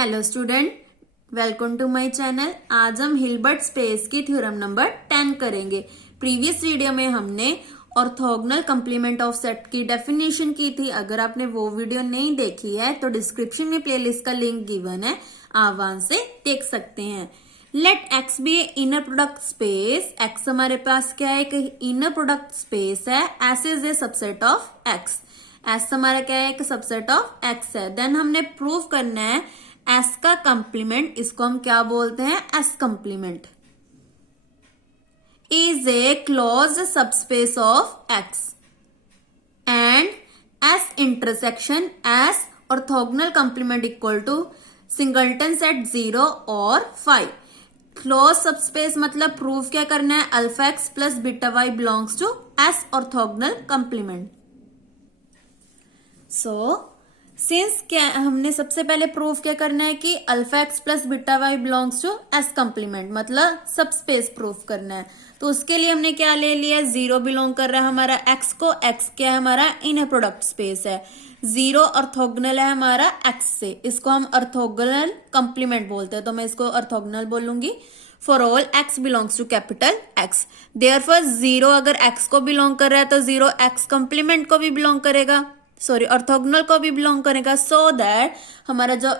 Hello student, welcome to my channel. आज हम Hilbert space की थ्योरम नंबर 10 करेंगे। प्रीवियस वीडियो में हमने ऑर्थोगोनल कंप्लीमेंट ऑफ सेट की डेफिनेशन की थी। अगर आपने वो वीडियो नहीं देखी है तो डिस्क्रिप्शन में प्लेलिस्ट का लिंक गिवन है, आप वहां से देख सकते हैं। Late x be a inner product space. X हमारे पास क्या है, एक इनर प्रोडक्ट स्पेस है। S is a subset of x. S हमारा क्या है, एक सबसेट ऑफ एक्स है। देन हमने प्रूव करना है एस का कंप्लीमेंट, इसको हम क्या बोलते हैं, S complement is a closed subspace of X and S intersection S orthogonal complement equal to singleton set 0 और 5। क्लोज सबस्पेस मतलब प्रूव क्या करना है, alpha x plus beta Y belongs to S orthogonal complement. So since क्या हमने सबसे पहले prove क्या करना है कि alpha x plus beta Y belongs to S complement, मतलब सब स्पेस प्रूफ करना है। तो उसके लिए हमने क्या ले लिया, 0 बिलोंग कर रहा है हमारा एक्स को। एक्स क्या है हमारा, इनर प्रोडक्ट स्पेस है। 0 ऑर्थोगोनल है हमारा एक्स से, इसको हम ऑर्थोगोनल कंप्लीमेंट बोलते हैं, तो मैं इसको ऑर्थोगोनल बोलूंगी। For all X belongs to capital X, therefore 0 अगर एक्स को बिलोंग कर रहा है तो 0 एक्स कंप्लीमेंट को भी बिलोंग करेगा, सॉरी ऑर्थोगोनल को भी बिलोंग करेगा। सो दैट हमारा जो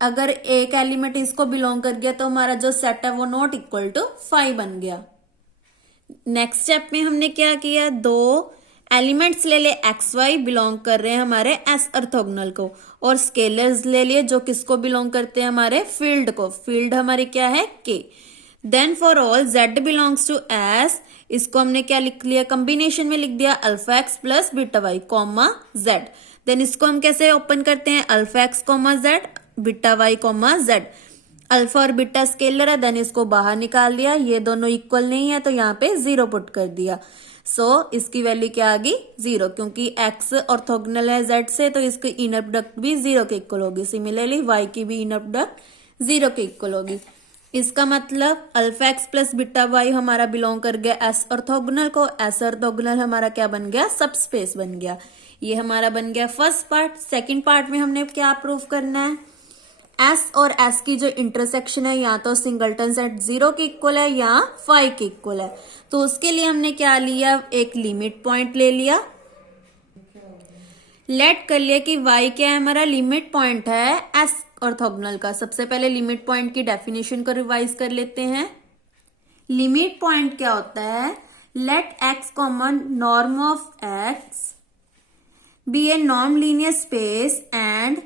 अगर एक एलिमेंट इसको बिलोंग कर गया तो हमारा जो सेट है वो नॉट इक्वल टू 5 बन गया। नेक्स्ट स्टेप में हमने क्या किया, 2 एलिमेंट्स ले ले एक्स वाई बिलोंग कर रहे हैं हमारे एस ऑर्थोगोनल को, और स्केलर्स ले लिए जो किसको बिलोंग करते हैं, हमारे फील्ड को। फील्ड हमारी क्या है, के। Then for all Z belongs to S, इसको हमने क्या लिख लिया, कॉम्बिनेशन में लिख दिया alpha x plus beta Y comma Z. Then इसको हम कैसे ओपन करते हैं, alpha X comma Z beta Y comma Z. Alpha और बीटा स्केलर है, देन इसको बाहर निकाल दिया, ये दोनों इक्वल नहीं है तो यहाँ पे 0 पुट कर दिया। सो इसकी वैल्यू क्या आ गई, 0, क्योंकि एक्स ऑर्थोगोनल है जेड से तो इसकी इनर प्रोडक्ट भी 0 के इक्वल होगी। सिमिलरली वाई की भी इनर प्रोडक्ट 0 के इक्वल होगी। इसका मतलब alpha x plus beta Y हमारा बिलोंग कर गया एस ऑर्थोगोनल को। एस ऑर्थोगोनल हमारा क्या बन गया, सब स्पेस बन गया। ये हमारा बन गया फर्स्ट पार्ट। सेकंड पार्ट में हमने क्या प्रूव करना है, एस और एस की जो इंटरसेक्शन है या तो सिंगलटन सेट 0 के इक्वल है या 5 के इक्वल है। तो उसके लिए हमने क्या लिया, एक लिमिट पॉइंट ले लिया। लेट कर लिया कि y क्या है, हमारा लिमिट पॉइंट है एस ऑर्थोगोनल का। सबसे पहले लिमिट पॉइंट की डेफिनेशन को रिवाइज कर लेते हैं। लिमिट पॉइंट क्या होता है, let X common norm of X be a non linear space and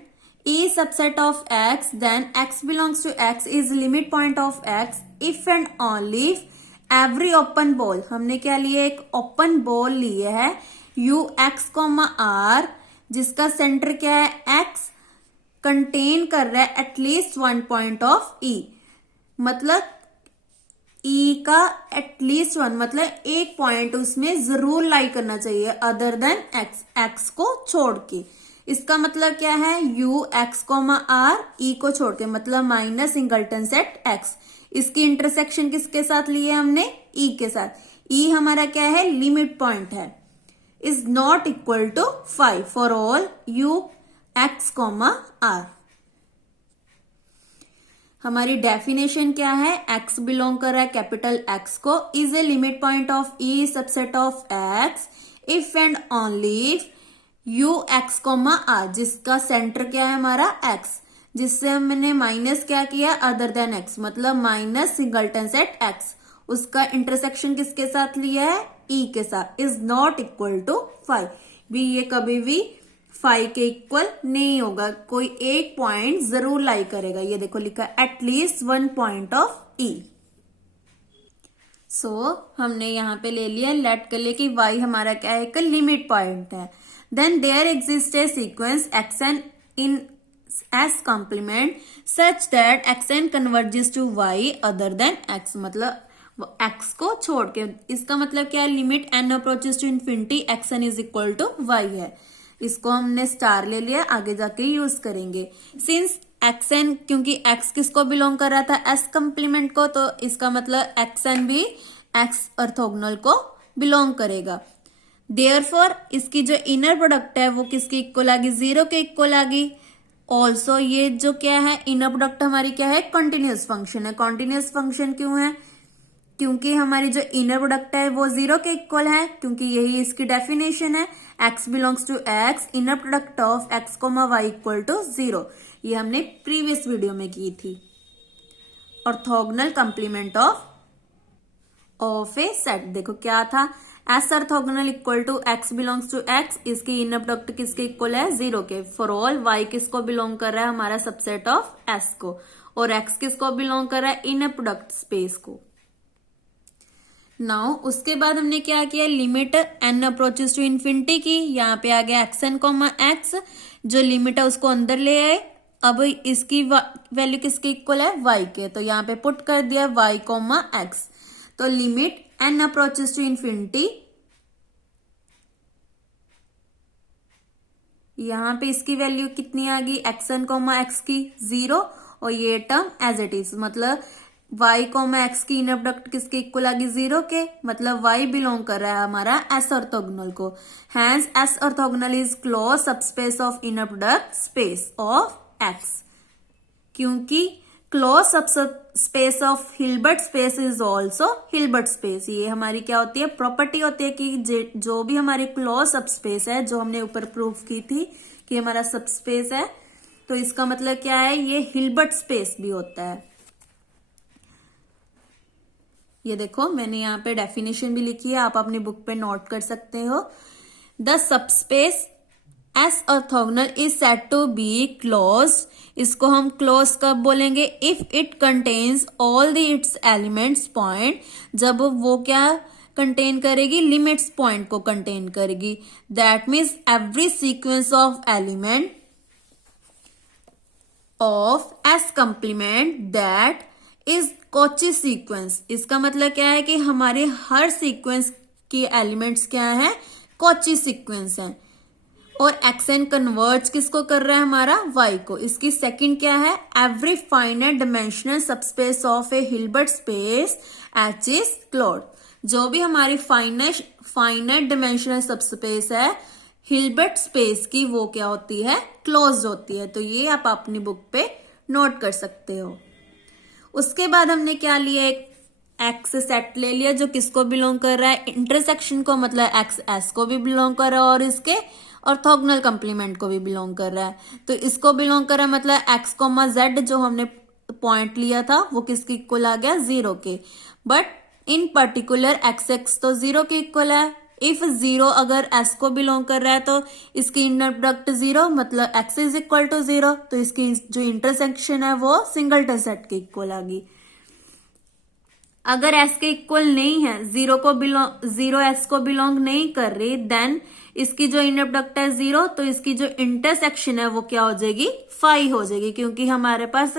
E subset of X, then X belongs to X is limit point of X if and only every open ball. हमने क्या लिया, एक open ball लिए है U X comma are, जिसका centre क्या है x, contain कर रहा है एटलीस्ट 1 पॉइंट ऑफ ई, मतलब ई का एटलीस्ट 1 मतलब एक पॉइंट उसमें जरूर लाई करना चाहिए अदर देन एक्स, एक्स को छोड़ के। इसका मतलब क्या है, U X comma R E को छोड़ के, मतलब माइनस सिंगलटन सेट एक्स। इसकी इंटरसेक्शन किसके साथ ली है हमने, ई के साथ। ई हमारा क्या है, लिमिट पॉइंट है, is not equal to 5 for all U X comma R. हमारी डेफिनेशन क्या है, एक्स बिलोंग कर रहा है कैपिटल एक्स को, is a limit point of E subset of X if and only U X comma R, जिसका centre क्या है हमारा एक्स, जिससे हमने माइनस क्या किया अदर देन एक्स, मतलब माइनस सिंगलटन सेट एक्स। उसका इंटरसेक्शन किसके साथ लिया है, ई के साथ, इज नॉट इक्वल टू 5 भी, ये कभी भी 5 के इक्वल नहीं होगा, कोई एक पॉइंट जरूर लाई करेगा। ये देखो लिखा एटलीस्ट 1 पॉइंट ऑफ ई। सो हमने यहाँ पे ले लिया, लेट कर लिया कि y हमारा क्या है, एक लिमिट पॉइंट है। Then there exist a sequence xn in S complement such that xn converges to y other than x, मतलब x को छोड़ के। इसका मतलब क्या है, limit n approaches to infinity xn is equal to y है। इसको हमने स्टार ले लिया, आगे जाके यूज करेंगे। सिंस xn, क्योंकि x किसको बिलोंग कर रहा था, s कंप्लीमेंट को, तो इसका मतलब xn भी x ऑर्थोगोनल को बिलोंग करेगा। देयरफॉर इसकी जो इनर प्रोडक्ट है वो किसके इक्वल आ गई, 0 के इक्वल आ गई। ऑल्सो ये जो क्या है, इनर प्रोडक्ट हमारी क्या है, कंटिन्यूस फंक्शन है। कंटिन्यूस फंक्शन क्यों है, क्योंकि हमारी जो इनर प्रोडक्ट है वो 0 के इक्वल है, क्योंकि यही इसकी डेफिनेशन है, x belongs to x, inner product of x, y equal to 0। ये हमने प्रीवियस वीडियो में की थी। Orthogonal complement of a set, देखो क्या था, S orthogonal equal to x belongs to x, इसकी इनर प्रोडक्ट किसके इक्वल है, 0 के। फॉर ऑल y किसको बिलोंग कर रहा है, हमारा सबसेट ऑफ s को, और x किसको बिलोंग कर रहा है, इनर प्रोडक्ट स्पेस को। नाउ उसके बाद हमने क्या किया, limit n approaches to infinity की, यहाँ पे आ गया xn, x, जो लिमिट है उसको अंदर ले आए। अब इसकी वैल्यू किसके इक्वल है, y के, तो यहाँ पे पुट कर दिया y, x। तो limit n approaches to infinity, यहाँ पे इसकी वैल्यू कितनी आ गई, xn, x की 0, और ये टर्म एज इट इज, मतलब y, x की इनर प्रोडक्ट किसके इक्वल आ गई, 0 के, मतलब y बिलोंग कर रहा है हमारा s ऑर्थोगोनल को। Hence s orthogonal is close subspace of inner product space of x, क्योंकि close subspace of Hilbert space is also Hilbert space. ये हमारी क्या होती है, प्रॉपर्टी होती है कि जो भी हमारी क्लोज सबस्पेस है, जो हमने ऊपर प्रूफ की थी कि हमारा सबस्पेस है, तो इसका मतलब क्या है, ये हिल्बर्ट स्पेस भी होता है। ये देखो मैंने यहाँ पे डेफिनेशन भी लिखी है, आप अपनी बुक पे नोट कर सकते हो। The subspace S orthogonal is said to be close, इसको हम क्लोज कब बोलेंगे, if it contains all the its elements point, जब वो क्या कंटेन करेगी, लिमिट्स पॉइंट को कंटेन करेगी। That means every sequence of element of S complement that is Cauchy sequence. इसका मतलब क्या है कि हमारे हर सीक्वेंस की एलिमेंट्स क्या है, कॉची सीक्वेंस है। और xn कन्वर्ट्स किसको कर रहा है, हमारा y को। इसकी सेकंड क्या है, every finite dimensional subspace of A Hilbert space H is close. जो भी हमारी फाइनाइट डायमेंशनल सबस्पेस है हिल्बर्ट स्पेस की, वो क्या होती है, क्लोज होती है। तो ये आप अपनी बुक पे नोट कर सकते हो। उसके बाद हमने क्या लिया, एक एक्स सेट ले लिया जो किसको बिलोंग कर रहा है, इंटरसेक्शन को, मतलब एक्स एस को भी बिलोंग कर रहा है और इसके ऑर्थोगोनल कंप्लीमेंट को भी बिलोंग कर रहा है। तो इसको बिलोंग कर रहा है, मतलब एक्स, जेड जो हमने पॉइंट लिया था वो किसके इक्वल आ गया, 0 के। बट इन पर्टिकुलर एक्स तो 0 के इक्वल है। इफ 0 अगर एस को बिलोंग कर रहा है तो इसकी इनर प्रोडक्ट 0, मतलब एक्स इज इक्वल टू 0, तो इसकी जो इंटरसेक्शन है वो सिंगलटन सेट के इक्वल आ गई। अगर एस के इक्वल नहीं है, 0 एस को बिलोंग नहीं कर रही, देन इसकी जो इनर प्रोडक्ट है 0, तो इसकी जो इंटरसेक्शन है वो क्या हो जाएगी, 5 हो जाएगी, क्योंकि हमारे पास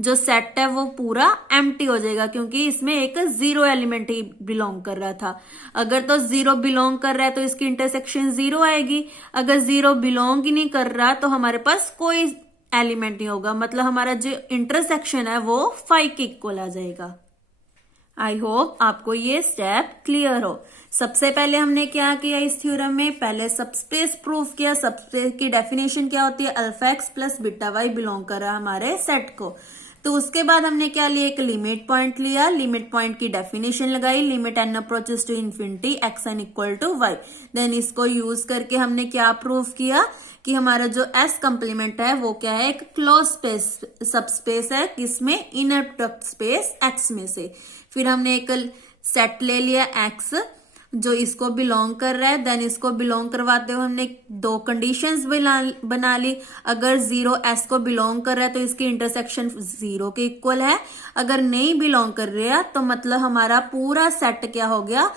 जो सेट है वो पूरा एम्प्टी हो जाएगा, क्योंकि इसमें एक 0 एलिमेंट ही बिलोंग कर रहा था। अगर तो 0 बिलोंग कर रहा है तो इसकी इंटरसेक्शन 0 आएगी। अगर 0 बिलोंग ही नहीं कर रहा तो हमारे पास कोई एलिमेंट नहीं होगा, मतलब हमारा जो इंटरसेक्शन है वो 5 के इक्वल आ जाएगा। आई होप आपको ये स्टेप क्लियर हो। सबसे पहले हमने क्या किया इस थ्योरम में, पहले सबस्पेस प्रूफ किया। सबस्पेस की डेफिनेशन क्या होती है, alpha x plus beta y belong कर रहा है हमारे सेट को। तो उसके बाद हमने क्या लिया, एक लिमिट पॉइंट लिया, लिमिट पॉइंट की डेफिनेशन लगाई, limit n approaches to infinity x n equal to y. Then इसको यूज करके हमने क्या प्रूफ किया कि हमारा जो एस कंप्लीमेंट है वो क्या है, एक क्लोज स्पेस सबस्पेस है, किसमें, इनर प्रोडक्ट स्पेस एक्स में से। फिर हमने एक सेट ले लिया एक्स जो इसको बिलोंग कर रहा है, देन इसको बिलोंग करवाते हुए हमने 2 कंडीशंस बना ली। अगर 0 एस को बिलोंग कर रहा है तो इसकी इंटरसेक्शन 0 के इक्वल है। अगर नहीं बिलोंग कर रहा तो मतलब हमारा पूरा सेट क्या हो गया,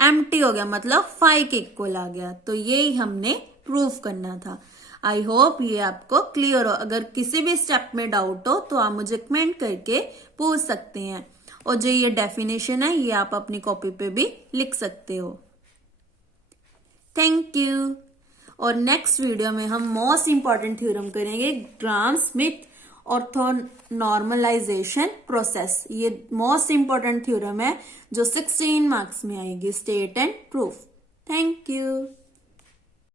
एम्प्टी हो गया, मतलब 5 के इक्वल आ गया। तो यही हमने प्रूफ करना था। आई होप ये आपको क्लियर हो। अगर किसी भी स्टेप में डाउट हो तो आप मुझे कमेंट करके पूछ सकते हैं, और जो ये डेफिनेशन है ये आप अपनी कॉपी पे भी लिख सकते हो। Thank you. और नेक्स्ट वीडियो में हम मोस्ट इंपॉर्टेंट थ्योरम करेंगे, ग्राम स्मिथ ऑर्थोनॉर्मलाइजेशन प्रोसेस। ये मोस्ट इंपॉर्टेंट थ्योरम है जो 16 मार्क्स में आएगी, state and proof. Thank you.